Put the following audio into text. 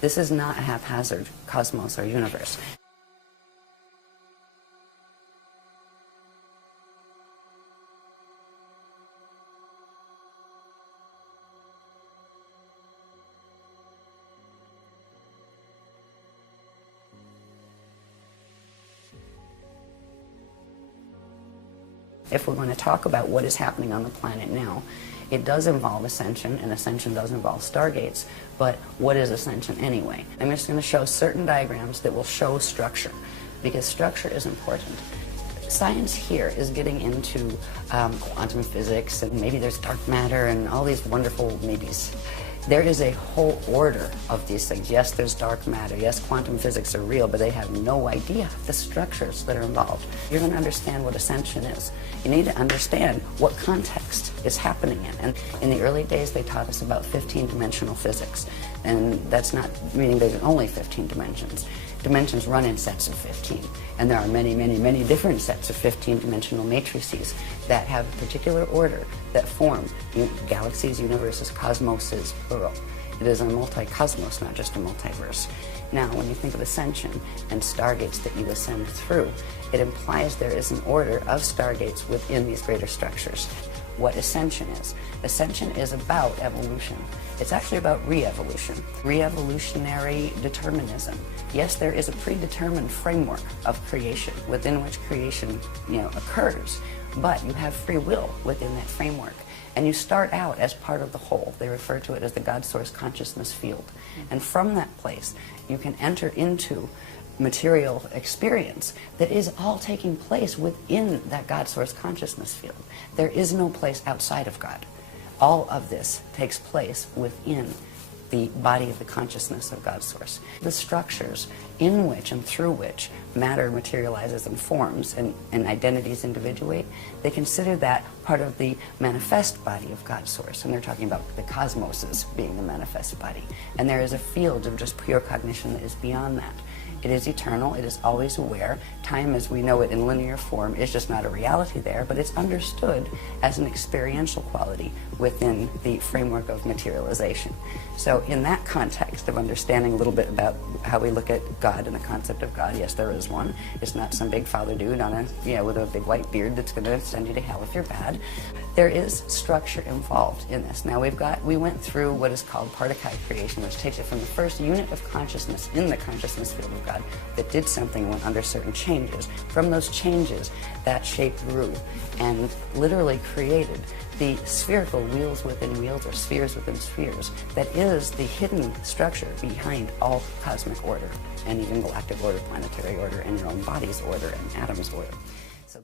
This is not a haphazard cosmos or universe. If we're going to talk about what is happening on the planet now, it does involve ascension, and ascension does involve stargates, but what is ascension anyway? I'm just going to show certain diagrams that will show structure, because structure is important. Science here is getting into quantum physics, and maybe there's dark matter and all these wonderful maybes. There is a whole order of these things. Yes, there's dark matter. Yes, quantum physics are real, but they have no idea the structures that are involved. You're going to understand what ascension is. You need to understand what context is happening in. And in the early days, they taught us about 15-dimensional physics. And that's not meaning there's only 15 dimensions. Dimensions run in sets of 15. And there are many, many, many different sets of 15-dimensional matrices that have a particular order that form galaxies, universes, cosmoses, plural. It is a multi-cosmos, not just a multiverse. Now, when you think of ascension and stargates that you ascend through, it implies there is an order of stargates within these greater structures. What ascension is. Ascension is about evolution. It's actually about re-evolution, re-evolutionary determinism. Yes, there is a predetermined framework of creation within which creation, occurs, but you have free will within that framework. And you start out as part of the whole. They refer to it as the God Source consciousness field. And from that place, you can enter into material experience that is all taking place within that God Source consciousness field. There is no place outside of God. All of this takes place within the body of the consciousness of God Source. The structures in which and through which matter materializes and forms and identities individuate, they consider that part of the manifest body of God Source. And they're talking about the cosmoses being the manifest body. And there is a field of just pure cognition that is beyond that. It is eternal, it is always aware. Time as we know it in linear form is just not a reality there, but it's understood as an experiential quality within the framework of materialization. So in that context of understanding a little bit about how we look at God and the concept of God, yes, there is one. It's not some big father dude on with a big white beard that's going to send you to hell if you're bad. There is structure involved in this. Now we went through what is called Partakai creation, which takes it from the first unit of consciousness in the consciousness field of God that did something, went under certain changes. From those changes, that shape grew and literally created the spherical wheels within wheels, or spheres within spheres, that is the hidden structure behind all cosmic order, and even galactic order, planetary order, and your own body's order, and atoms' order.